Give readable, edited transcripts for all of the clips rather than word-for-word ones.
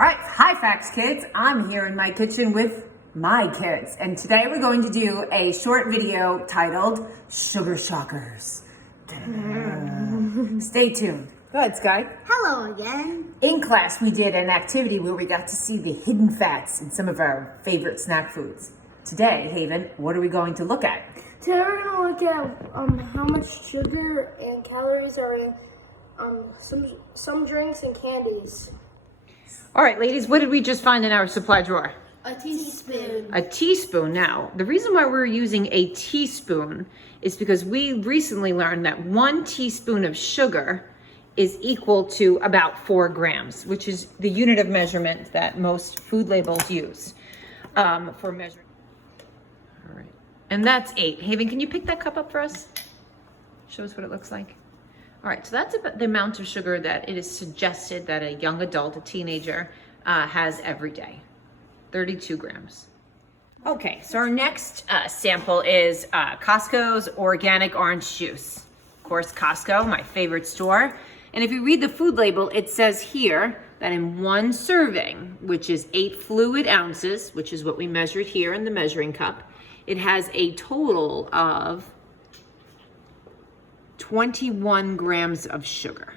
All right, hi Facts Kids. I'm here in my kitchen with my kids, and today we're going to do a short video titled Sugar Shockers. Stay tuned. Go ahead, Sky. Hello again. In class, we did an activity where we got to see the hidden fats in some of our favorite snack foods. Today, Haven, what are we going to look at? Today we're going to look at how much sugar and calories are in some drinks and candies. All right, ladies, what did we just find in our supply drawer? A teaspoon. A teaspoon. Now, the reason why we're using a teaspoon is because we recently learned that 1 teaspoon of sugar is equal to about 4 grams, which is the unit of measurement that most food labels use for measuring. All right, and that's 8. Haven, can you pick that cup up for us? Show us what it looks like. All right, so that's about the amount of sugar that it is suggested that a young adult, a teenager, has every day, 32 grams. Okay, so our next sample is Costco's organic orange juice. Of course, Costco, my favorite store. And if you read the food label, it says here that in 1 serving, which is 8 fluid ounces, which is what we measured here in the measuring cup, it has a total of 21 grams of sugar.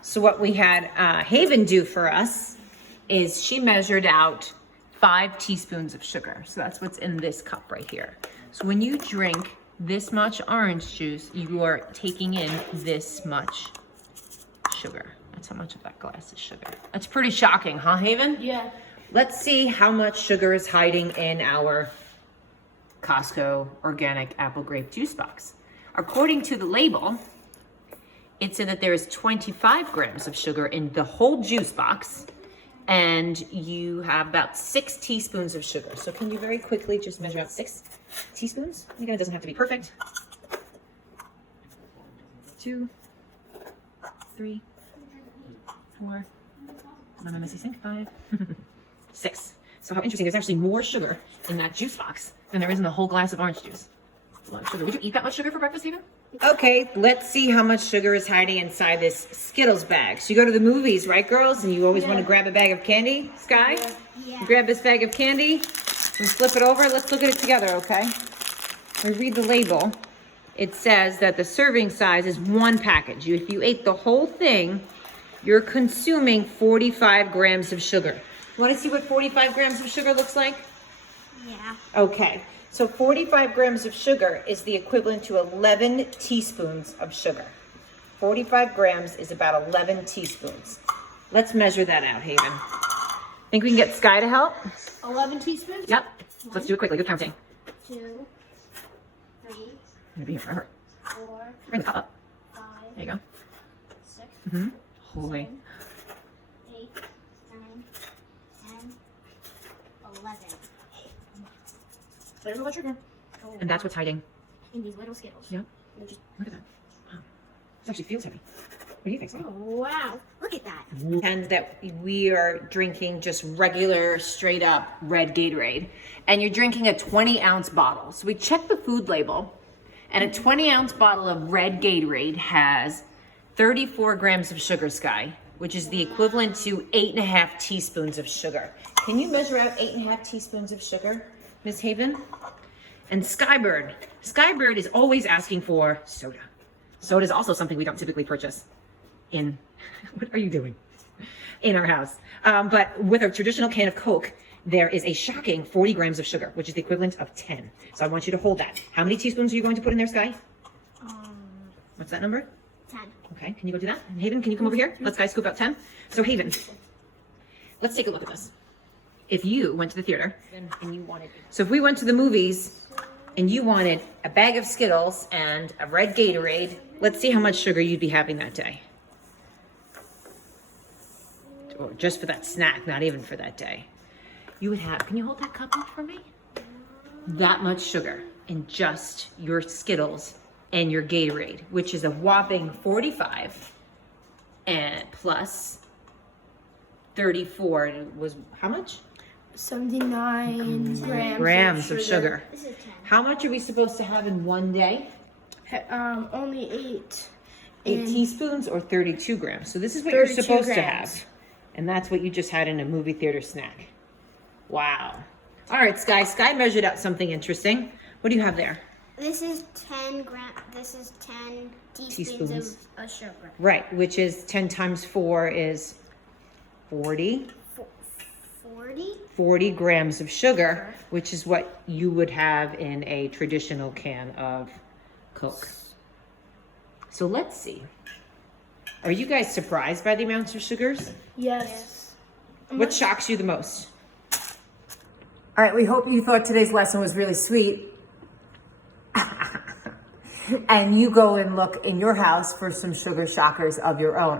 So what we had Haven do for us is she measured out 5 teaspoons of sugar. So that's what's in this cup right here. So when you drink this much orange juice, you are taking in this much sugar. That's how much of that glass is sugar. That's pretty shocking, huh, Haven? Yeah. Let's see how much sugar is hiding in our Costco organic apple grape juice box. According to the label, it said that there is 25 grams of sugar in the whole juice box, and you have about 6 teaspoons of sugar. So can you very quickly just measure out 6 teaspoons? Again, it doesn't have to be perfect. 2, 3, 4, what am I missing? 5, 6. So how interesting, there's actually more sugar in that juice box than there is in the whole glass of orange juice. A lot of sugar. Would you eat that much sugar for breakfast, Haven? Okay, let's see how much sugar is hiding inside this Skittles bag. So you go to the movies, right, girls? And you always want to grab a bag of candy, Sky? Yeah. You grab this bag of candy, we flip it over. Let's look at it together, okay? We read the label. It says that the serving size is 1 package. If you ate the whole thing, you're consuming 45 grams of sugar. You want to see what 45 grams of sugar looks like? Yeah. Okay, so 45 grams of sugar is the equivalent to 11 teaspoons of sugar. 45 grams is about 11 teaspoons. Let's measure that out, Haven. Think we can get Sky to help? 11 teaspoons? Yep. Let's do it quickly. Good counting. 2, 3, I'm gonna be here forever. 4, Bring the cup up. 5, There you go. 6, Mm-hmm. Holy. 7, 8, 9, 10, 11. There's a lot of sugar. And that's what's hiding. In these little Skittles. Yep. They're just, Look at that. Wow. This actually feels heavy. What do you think, Sky? oh, wow. Look at that. And that we are drinking just regular, straight up red Gatorade. And you're drinking a 20-ounce bottle. So we checked the food label, and a 20-ounce bottle of red Gatorade has 34 grams of sugar, Sky, which is the equivalent to 8.5 teaspoons of sugar. Can you measure out 8.5 teaspoons of sugar, Miss Haven? And Skybird. Skybird is always asking for soda. Soda is also something we don't typically purchase in, what are you doing? In our house. But with a traditional can of Coke, there is a shocking 40 grams of sugar, which is the equivalent of 10. So I want you to hold that. How many teaspoons are you going to put in there, Sky? What's that number? 10. Okay, can you go do that? And Haven, can you come over here? Let's Sky scoop out 10. So Haven, let's take a look at this. If you went to the theater and you wanted, so if we went to the movies and you wanted a bag of Skittles and a red Gatorade, let's see how much sugar you'd be having that day. Or just for that snack, not even for that day. You would have, can you hold that cup up for me? That much sugar in just your Skittles and your Gatorade, which is a whopping 45 and plus 34 was how much? 79 Grams of sugar. This is 10. How much are we supposed to have in one day? Only 8. 8 teaspoons or 32 grams. So this is what you're 32 supposed to grams. have. And that's what you just had in a movie theater snack. Wow. All right, Sky. Sky measured out something interesting. What do you have there? This is 10 gram. This is 10 teaspoons of sugar. Right, which is 10 times 4 is 40. 40. 40 grams of sugar, which is what you would have in a traditional can of Coke. So let's see. Are you guys surprised by the amounts of sugars? Yes. What shocks you the most? All right, we hope you thought today's lesson was really sweet. And you go and look in your house for some sugar shockers of your own.